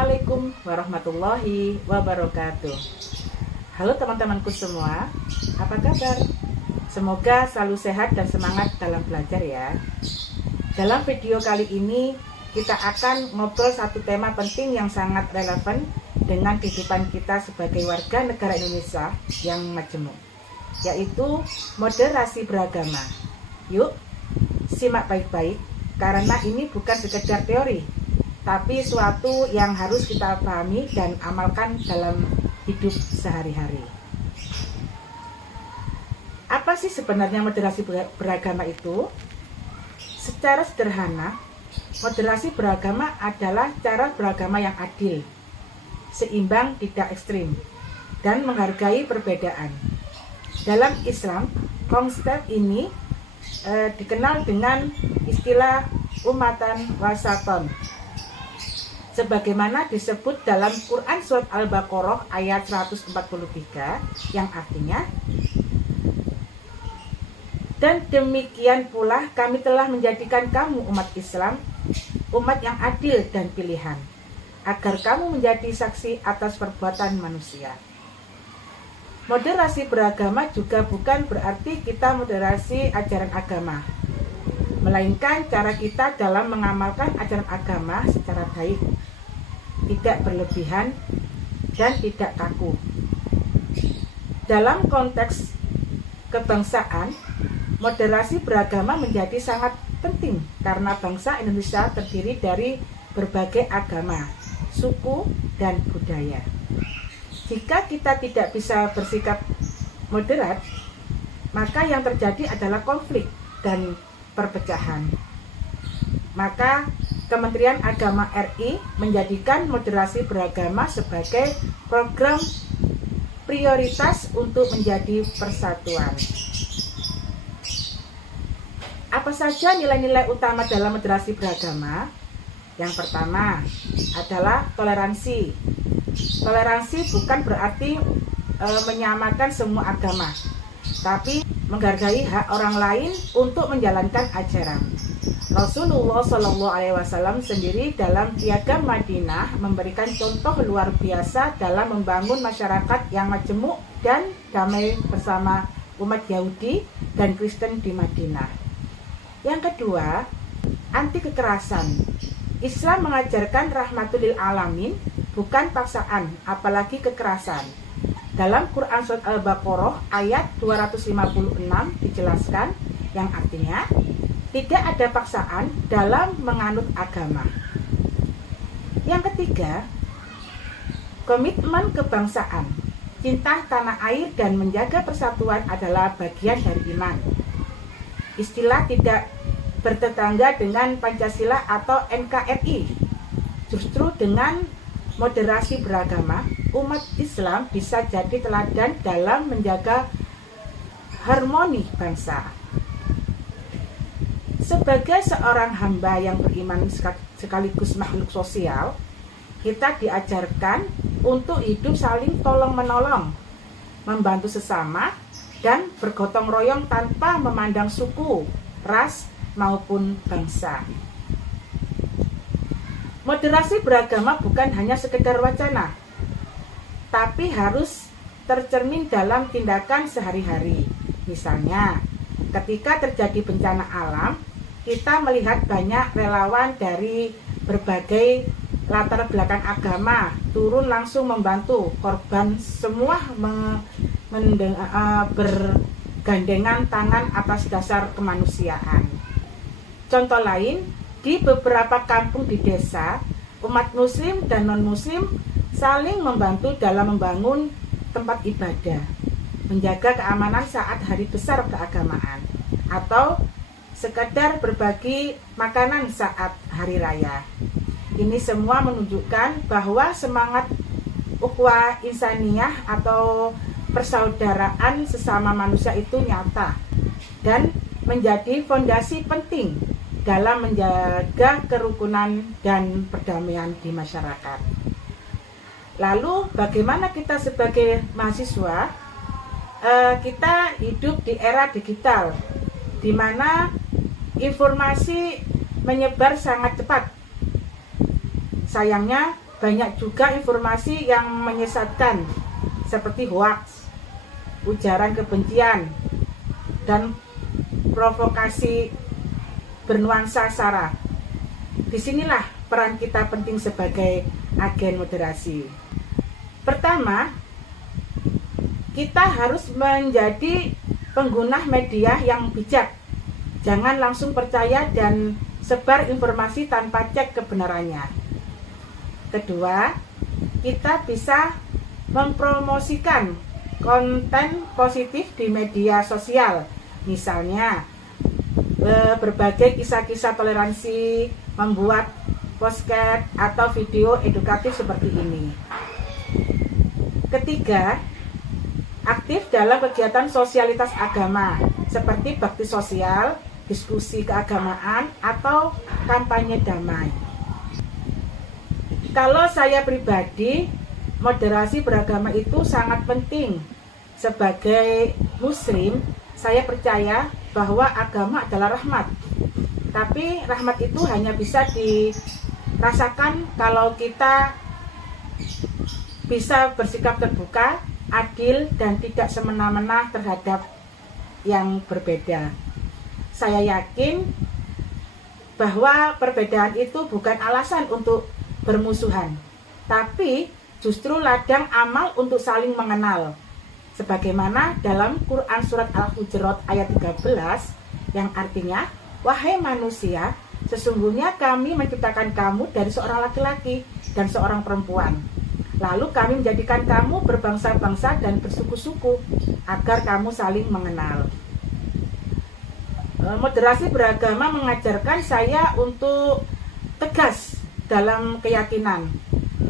Assalamualaikum warahmatullahi wabarakatuh. Halo teman-temanku semua, apa kabar? Semoga selalu sehat dan semangat dalam belajar ya. Dalam video kali ini kita akan ngobrol satu tema penting yang sangat relevan dengan kehidupan kita sebagai warga negara Indonesia yang majemuk, yaitu moderasi beragama. Yuk, simak baik-baik karena ini bukan sekedar teori, tapi suatu yang harus kita pahami dan amalkan dalam hidup sehari-hari. Apa sih sebenarnya moderasi beragama itu? Secara sederhana, moderasi beragama adalah cara beragama yang adil, seimbang, tidak ekstrim, dan menghargai perbedaan. Dalam Islam, konsep ini dikenal dengan istilah umatan wasaton, sebagaimana disebut dalam Quran Surat Al-Baqarah ayat 143, yang artinya, dan demikian pula kami telah menjadikan kamu umat Islam, umat yang adil dan pilihan, agar kamu menjadi saksi atas perbuatan manusia. Moderasi beragama juga bukan berarti kita moderasi ajaran agama, melainkan cara kita dalam mengamalkan ajaran agama secara baik, tidak berlebihan, dan tidak kaku. Dalam konteks kebangsaan, moderasi beragama menjadi sangat penting karena bangsa Indonesia terdiri dari berbagai agama, suku, dan budaya. Jika kita tidak bisa bersikap moderat, maka yang terjadi adalah konflik dan perpecahan. Maka Kementerian Agama RI menjadikan moderasi beragama sebagai program prioritas untuk menjadi persatuan. Apa saja nilai-nilai utama dalam moderasi beragama? Yang pertama adalah toleransi. Toleransi bukan berarti menyamakan semua agama, tapi menghargai hak orang lain untuk menjalankan ajaran. Rasulullah SAW sendiri dalam Piagam Madinah memberikan contoh luar biasa dalam membangun masyarakat yang majemuk dan damai bersama umat Yahudi dan Kristen di Madinah. Yang kedua, anti kekerasan. Islam mengajarkan rahmatul lil alamin, bukan paksaan, apalagi kekerasan. Dalam Quran Surat Al-Baqarah ayat 256 dijelaskan, yang artinya tidak ada paksaan dalam menganut agama. Yang ketiga, komitmen kebangsaan. Cinta tanah air dan menjaga persatuan adalah bagian dari iman. Istilah tidak bertetangga dengan Pancasila atau NKRI. Justru dengan moderasi beragama, umat Islam bisa jadi teladan dalam menjaga harmoni bangsa. Sebagai seorang hamba yang beriman sekaligus makhluk sosial, kita diajarkan untuk hidup saling tolong-menolong, membantu sesama, dan bergotong royong tanpa memandang suku, ras, maupun bangsa. Moderasi beragama bukan hanya sekedar wacana, tapi harus tercermin dalam tindakan sehari-hari. Misalnya, ketika terjadi bencana alam, kita melihat banyak relawan dari berbagai latar belakang agama turun langsung membantu korban, semua bergandengan tangan atas dasar kemanusiaan. Contoh lain, di beberapa kampung di desa, umat muslim dan non-muslim saling membantu dalam membangun tempat ibadah, menjaga keamanan saat hari besar keagamaan, atau sekedar berbagi makanan saat hari raya. Ini semua menunjukkan bahwa semangat ukhuwah insaniyah atau persaudaraan sesama manusia itu nyata dan menjadi fondasi penting dalam menjaga kerukunan dan perdamaian di masyarakat. Lalu bagaimana kita sebagai mahasiswa? Kita hidup di era digital, di mana informasi menyebar sangat cepat. Sayangnya banyak juga informasi yang menyesatkan seperti hoaks, ujaran kebencian, dan provokasi bernuansa sara. Disinilah peran kita penting sebagai agen moderasi. Pertama, kita harus menjadi pengguna media yang bijak. Jangan langsung percaya dan sebar informasi tanpa cek kebenarannya. Kedua, kita bisa mempromosikan konten positif di media sosial. Misalnya, berbagai kisah-kisah toleransi, membuat podcast atau video edukatif seperti ini. Ketiga, aktif dalam kegiatan sosialitas agama seperti bakti sosial, diskusi keagamaan, atau kampanye damai. Kalau saya pribadi, moderasi beragama itu sangat penting. Sebagai muslim, saya percaya bahwa agama adalah rahmat. Tapi rahmat itu hanya bisa dirasakan kalau kita bisa bersikap terbuka, adil, dan tidak semena-mena terhadap yang berbeda. Saya yakin bahwa perbedaan itu bukan alasan untuk bermusuhan, tapi justru ladang amal untuk saling mengenal. Sebagaimana dalam Quran surat Al-Hujurat ayat 13 yang artinya, wahai manusia, sesungguhnya kami menciptakan kamu dari seorang laki-laki dan seorang perempuan. Lalu kami menjadikan kamu berbangsa-bangsa dan bersuku-suku agar kamu saling mengenal. Moderasi beragama mengajarkan saya untuk tegas dalam keyakinan,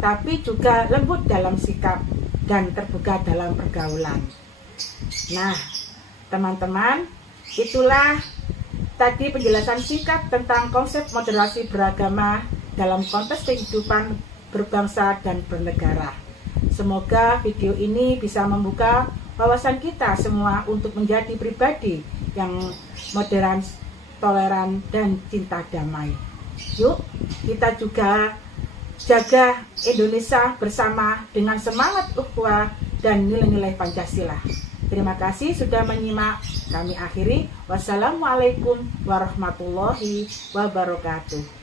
tapi juga lembut dalam sikap dan terbuka dalam pergaulan. Nah, teman-teman, itulah tadi penjelasan singkat tentang konsep moderasi beragama dalam konteks kehidupan berbangsa dan bernegara. Semoga video ini bisa membuka wawasan kita semua untuk menjadi pribadi yang moderan, toleran, dan cinta damai. Yuk, kita juga jaga Indonesia bersama dengan semangat ukhuwah dan nilai-nilai Pancasila. Terima kasih sudah menyimak. Kami akhiri. Wassalamualaikum warahmatullahi wabarakatuh.